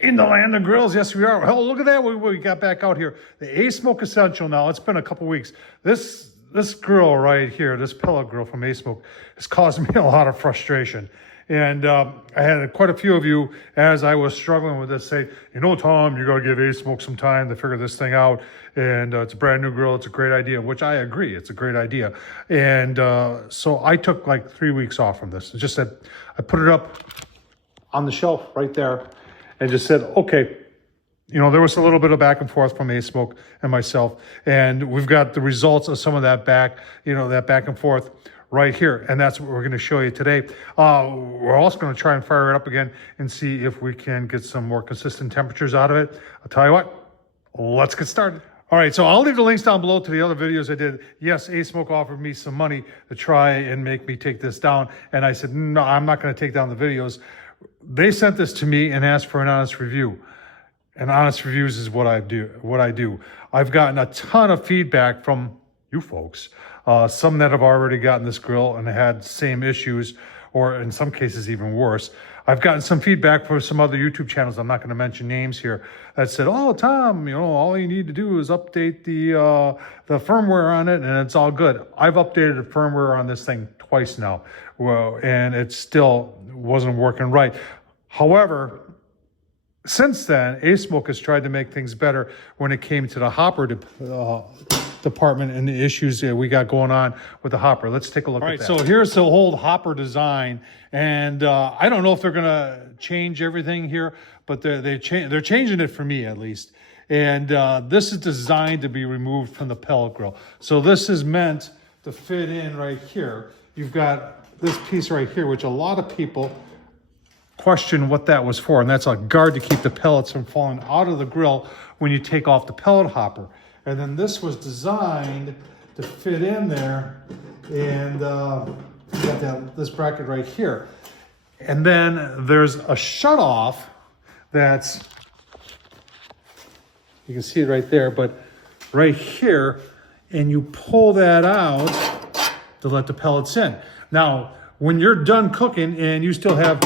In the land of grills, yes, we are. Hell, look at that. We got back out here. The Asmoke Essential now. It's been a couple weeks. This grill right here, this pellet grill from Asmoke, has caused me a lot of frustration. And I had quite a few of you, as I was struggling with this, say, you know, Tom, you got to give Asmoke some time to figure this thing out. And it's a brand new grill. It's a great idea, which I agree. It's a great idea. And so I took like 3 weeks off from this. It's just that I put it up on the shelf right there and just said, okay, you know, there was a little bit of back and forth from Asmoke and myself, and we've got the results of some of that back and forth right here, and that's what we're going to show you today. We're also going to try and fire it up again and see if we can get some more consistent temperatures out of it. I'll tell you what, let's get started. All right, so I'll leave the links down below to the other videos I did. Yes, Asmoke offered me some money to try and make me take this down, and I said, no, I'm not going to take down the videos. They sent this to me and asked for an honest review. And honest reviews is what I do. I've gotten a ton of feedback from you folks. Some that have already gotten this grill and had same issues, or in some cases even worse. I've gotten some feedback from some other YouTube channels, I'm not going to mention names here, that said, oh, Tom, you know, all you need to do is update the firmware on it and it's all good. I've updated the firmware on this thing twice now, and it still wasn't working right. However, since then, Asmoke has tried to make things better when it came to the hopper department and the issues that we got going on with the hopper. Let's take a look at that. All right, so here's the old hopper design, and I don't know if they're going to change everything here, but they're changing it for me at least. And this is designed to be removed from the pellet grill. So this is meant to fit in right here. You've got this piece right here, which a lot of people question what that was for, and that's a guard to keep the pellets from falling out of the grill when you take off the pellet hopper. And then this was designed to fit in there, and you got this bracket right here. And then there's a shutoff that's, you can see it right there, but right here, and you pull that out to let the pellets in. Now, when you're done cooking and you still have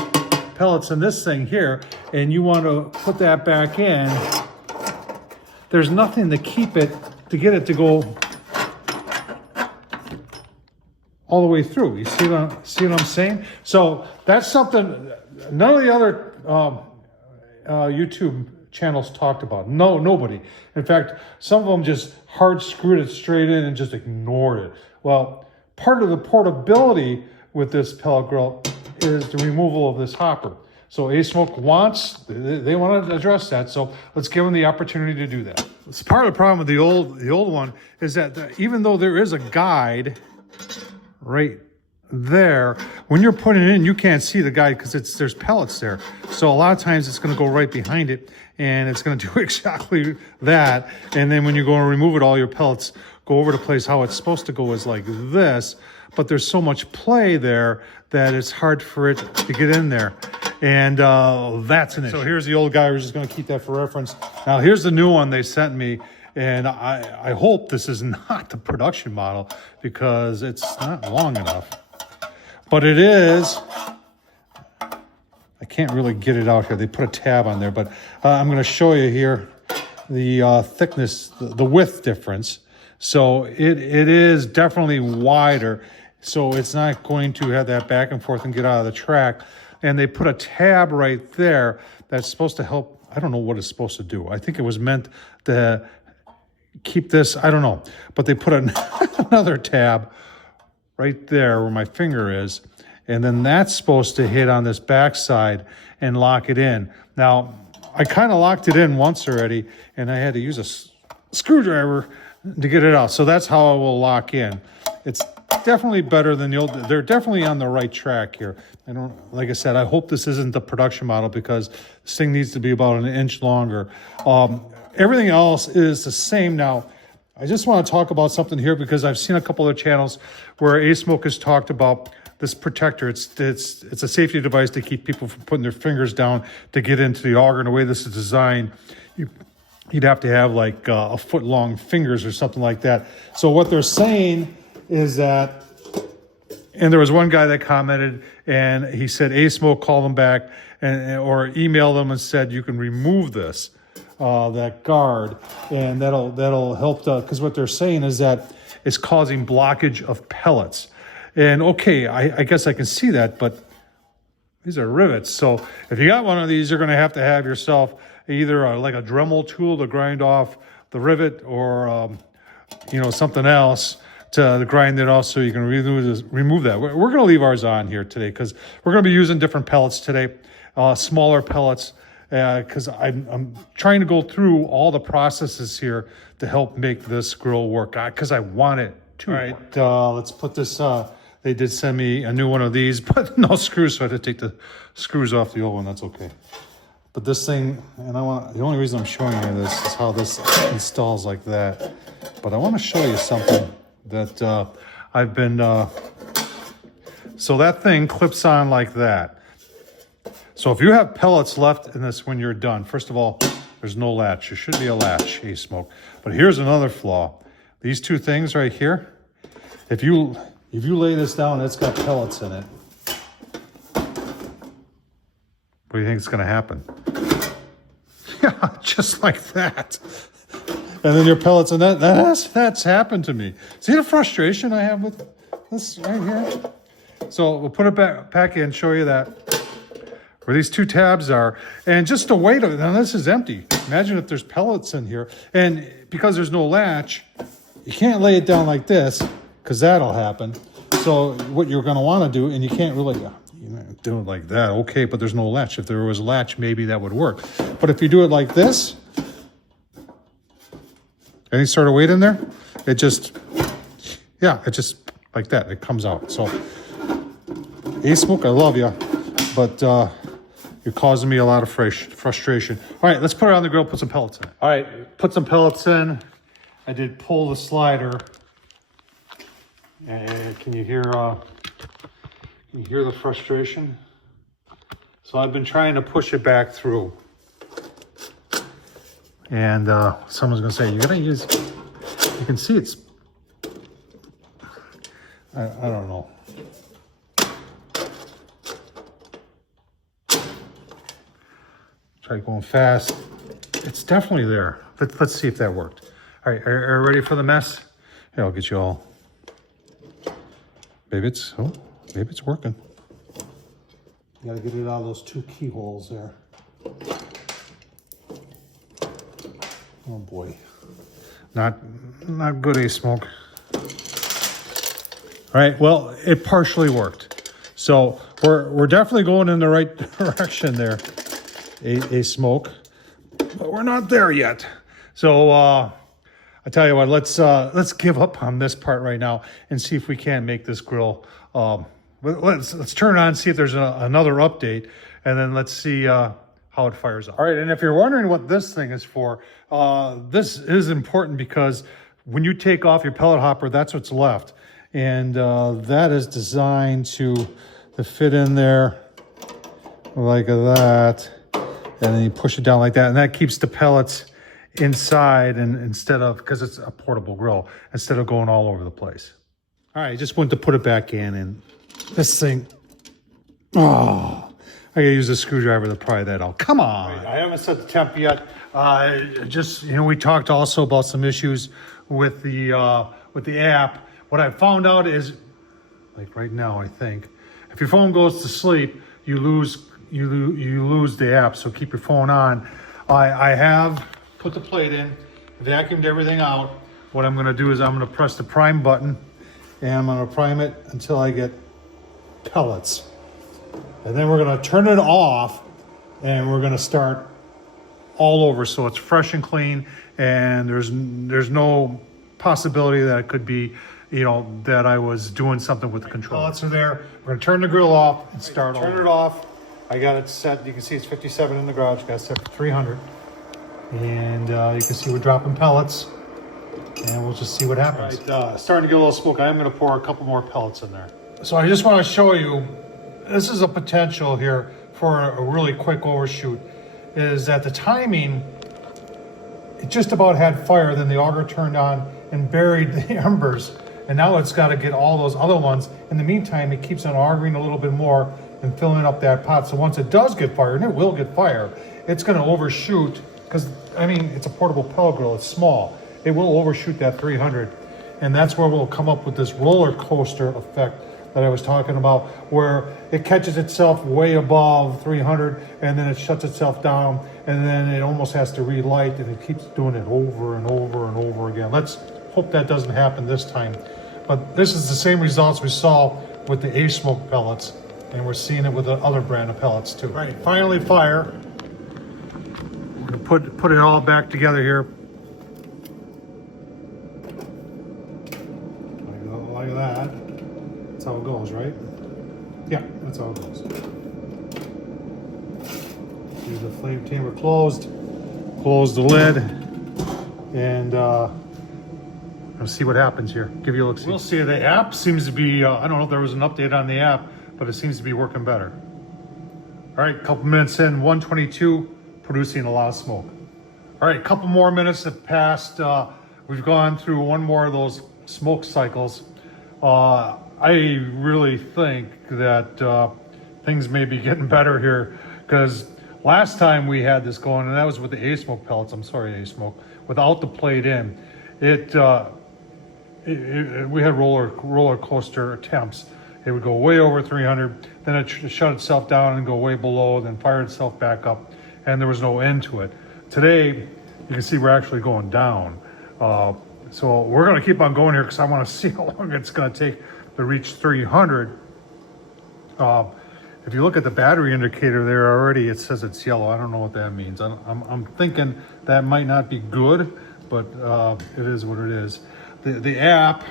pellets in this thing here, and you want to put that back in, there's nothing to keep it, to get it to go all the way through. You see what I'm saying? So that's something none of the other YouTube channels talked about. No, nobody. In fact, some of them just hard screwed it straight in and just ignored it. Well, part of the portability with this pellet grill is the removal of this hopper. So Asmoke they want to address that. So let's give them the opportunity to do that. It's part of the problem with the old one is that even though there is a guide right there, when you're putting it in, you can't see the guide because there's pellets there. So a lot of times it's going to go right behind it, and it's going to do exactly that. And then when you go and remove it, all your pellets go over the place. How it's supposed to go is like this, but there's so much play there that it's hard for it to get in there. And that's an issue. So here's the old guy. We're just going to keep that for reference. Now here's the new one they sent me. And I hope this is not the production model because it's not long enough. But it is. I can't really get it out here. They put a tab on there. But I'm going to show you here the thickness, the width difference. So it is definitely wider. So it's not going to have that back and forth and get out of the track. And they put a tab right there that's supposed to help. I don't know what it's supposed to do. I think it was meant to keep this, I don't know. But they put another tab right there where my finger is. And then that's supposed to hit on this backside and lock it in. Now, I kind of locked it in once already, and I had to use a screwdriver to get it out. So that's how I will lock in. It's definitely better than the old. They're definitely on the right track here. Like I said, I hope this isn't the production model because this thing needs to be about an inch longer. Everything else is the same. Now, I just want to talk about something here because I've seen a couple of channels where Asmoke has talked about this protector. It's a safety device to keep people from putting their fingers down to get into the auger. And the way this is designed, you'd have to have like a foot long fingers or something like that. So what they're saying is that, and there was one guy that commented and he said Asmoke called him back or email them and said you can remove this, that guard, and that'll help. Because what they're saying is that it's causing blockage of pellets. And okay, I guess I can see that, but these are rivets. So if you got one of these, you're going to have yourself either like a Dremel tool to grind off the rivet, or something else to grind it off so you can remove that. We're going to leave ours on here today because we're going to be using different pellets today, smaller pellets, because I'm trying to go through all the processes here to help make this grill work, because I want it to. All right, let's put this. They did send me a new one of these, but no screws, so I had to take the screws off the old one. That's okay. But this thing, and the only reason I'm showing you this is how this installs like that. But I want to show you something that I've been, so that thing clips on like that. So if you have pellets left in this when you're done, first of all, there's no latch. There should be a latch, Asmoke. But here's another flaw. These two things right here, if you lay this down, it's got pellets in it. What do you think is going to happen? Yeah, just like that. And then your pellets, and that's happened to me. See the frustration I have with this right here? So we'll put it back in, show you that, where these two tabs are. And just the weight of it, now this is empty. Imagine if there's pellets in here. And because there's no latch, you can't lay it down like this, because that'll happen. So what you're going to want to do, and you can't really do it like that, okay, but there's no latch. If there was a latch, maybe that would work. But if you do it like this, any sort of weight in there, it just like that, it comes out. So Asmoke, I love you, but you're causing me a lot of frustration. All right, let's put it on the grill, put some pellets in it. All right, put some pellets in. I did pull the slider. And can you hear the frustration? So I've been trying to push it back through. And someone's gonna say, you're gonna use, you can see it's, I don't know. Try going fast. It's definitely there. Let's see if that worked. All right, are you ready for the mess? Here, I'll get you all. Maybe it's working. You gotta get it out of those two keyholes there. Oh boy. Not good, Asmoke. All right, well, it partially worked. So we're definitely going in the right direction there, Asmoke. But we're not there yet. So I tell you what, let's give up on this part right now and see if we can make this grill. Let's turn it on, see if there's another update, and then let's see how it fires up. All right, and if you're wondering what this thing is for, this is important because when you take off your pellet hopper, that's what's left. And that is designed to fit in there like that. And then you push it down like that, and that keeps the pellets inside, and instead of, because it's a portable grill, instead of going all over the place. All right, I just went to put it back in, and this thing, oh, I gotta use a screwdriver to pry that out. Come on. Right, I haven't set the temp yet. Just, we talked also about some issues with the app. What I found out is, like right now, I think, if your phone goes to sleep, you lose the app, so keep your phone on. I have put the plate in, vacuumed everything out. What I'm gonna do is I'm gonna press the prime button, and I'm gonna prime it until I get pellets. And then we're gonna turn it off, and we're gonna start all over so it's fresh and clean, and there's no possibility that it could be, that I was doing something with the controller. Pellets are there. We're gonna turn the grill off and start over. Turn it off. I got it set. You can see it's 57 in the garage. Got it set for 300. And you can see we're dropping pellets. And we'll just see what happens. All right, starting to get a little smoke. I am going to pour a couple more pellets in there. So I just want to show you, this is a potential here for a really quick overshoot, is that the timing, it just about had fire, then the auger turned on and buried the embers. And now it's got to get all those other ones. In the meantime, it keeps on augering a little bit more, and filling up that pot. So once it does get fired, and it will get fired, it's going to overshoot, because I mean, it's a portable pellet grill, it's small. It will overshoot that 300. And that's where we'll come up with this roller coaster effect that I was talking about, where it catches itself way above 300 and then it shuts itself down, and then it almost has to relight, and it keeps doing it over and over and over again. Let's hope that doesn't happen this time. But this is the same results we saw with the Asmoke pellets, and we're seeing it with the other brand of pellets too. All right, finally fire. We're gonna put it all back together here. Like that. That's how it goes, right? Yeah, that's how it goes. Leave the flame chamber closed. Close the lid, and let's see what happens here. Give you a look. We'll see. The app seems to be. I don't know if there was an update on the app, but it seems to be working better. All right, couple minutes in, 122, producing a lot of smoke. All right, couple more minutes have passed. We've gone through one more of those smoke cycles. I really think that things may be getting better here, because last time we had this going, and that was with the Asmoke pellets. I'm sorry, Asmoke, without the plate in. We had roller coaster attempts. It would go way over 300, then it shut itself down and go way below, then fire itself back up, and there was no end to it. Today, you can see we're actually going down. So we're going to keep on going here, because I want to see how long it's going to take to reach 300. If you look at the battery indicator there already, it says it's yellow. I don't know what that means. I'm thinking that might not be good, but it is what it is. The app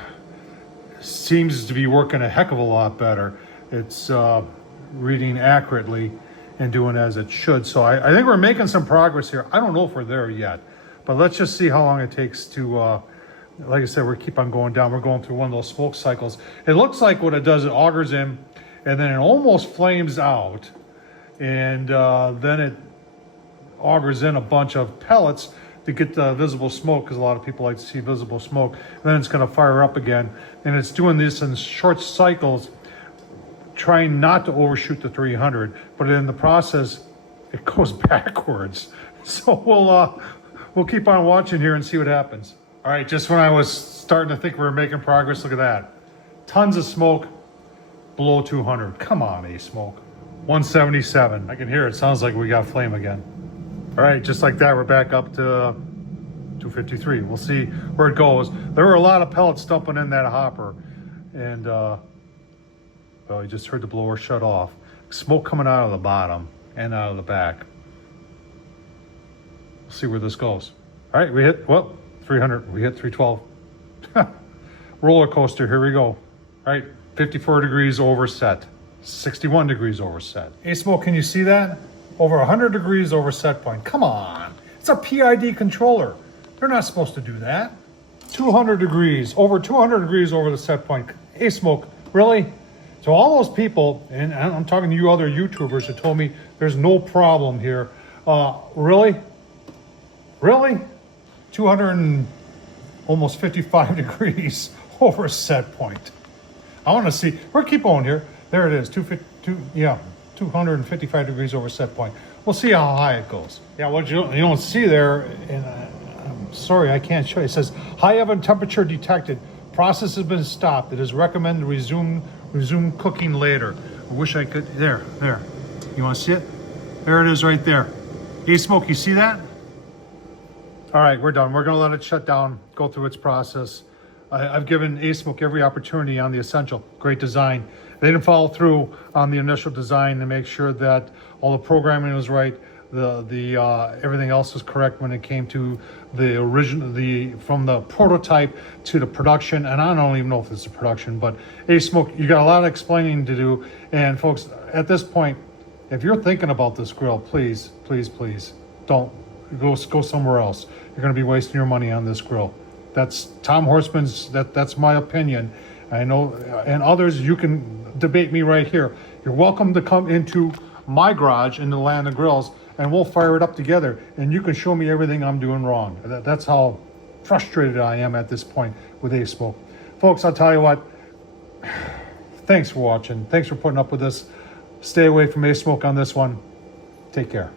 seems to be working a heck of a lot better. It's reading accurately and doing as it should. So I think we're making some progress here. I don't know if we're there yet, but let's just see how long it takes to, like I said, we keep on going down. We're going through one of those smoke cycles. It looks like what it does, it augers in, and then it almost flames out, and then it augers in a bunch of pellets to get the visible smoke, because a lot of people like to see visible smoke. And then it's going to fire up again, and it's doing this in short cycles, trying not to overshoot the 300, but in the process, it goes backwards. So we'll keep on watching here and see what happens. All right, just when I was starting to think we were making progress, look at that. Tons of smoke below 200. Come on, Asmoke. 177. I can hear it. Sounds like we got flame again. All right, just like that, we're back up to 253. We'll see where it goes. There were a lot of pellets dumping in that hopper, and well, you just heard the blower shut off. Smoke coming out of the bottom and out of the back. We'll see where this goes. All right, we hit, well, 300. We hit 312. Roller coaster, here we go. All right, 54 degrees overset, 61 degrees overset. Asmoke, can you see that? Over 100 degrees over set point. Come on, it's a PID controller. They're not supposed to do that. 200 degrees, over 200 degrees over the set point. Asmoke, really? So all those people, and I'm talking to you other YouTubers who told me there's no problem here. Really? Really? 200 and almost 55 degrees over set point. I want to see, we're keep going here. There it is, 255 degrees over set point. We'll see how high it goes. Yeah, what you don't see there, and I'm sorry, I can't show you. It says high oven temperature detected. Process has been stopped. It is recommended resume cooking later. I wish I could, there. You want to see it? There it is right there. Asmoke, you see that? All right, we're done. We're gonna let it shut down, go through its process. I've given Asmoke every opportunity on the Essential. Great design. They didn't follow through on the initial design to make sure that all the programming was right, everything else was correct when it came to the original, from the prototype to the production. And I don't even know if it's a production, but Asmoke, you got a lot of explaining to do. And folks, at this point, if you're thinking about this grill, please don't go somewhere else. You're going to be wasting your money on this grill. That's Tom Horsman's, that's my opinion. I know, and others, you can debate me right here. You're welcome to come into my garage in the Land of Grills, and we'll fire it up together, and you can show me everything I'm doing wrong. That's how frustrated I am at this point with Asmoke. Folks, I'll tell you what, thanks for watching. Thanks for putting up with this. Stay away from Asmoke on this one. Take care.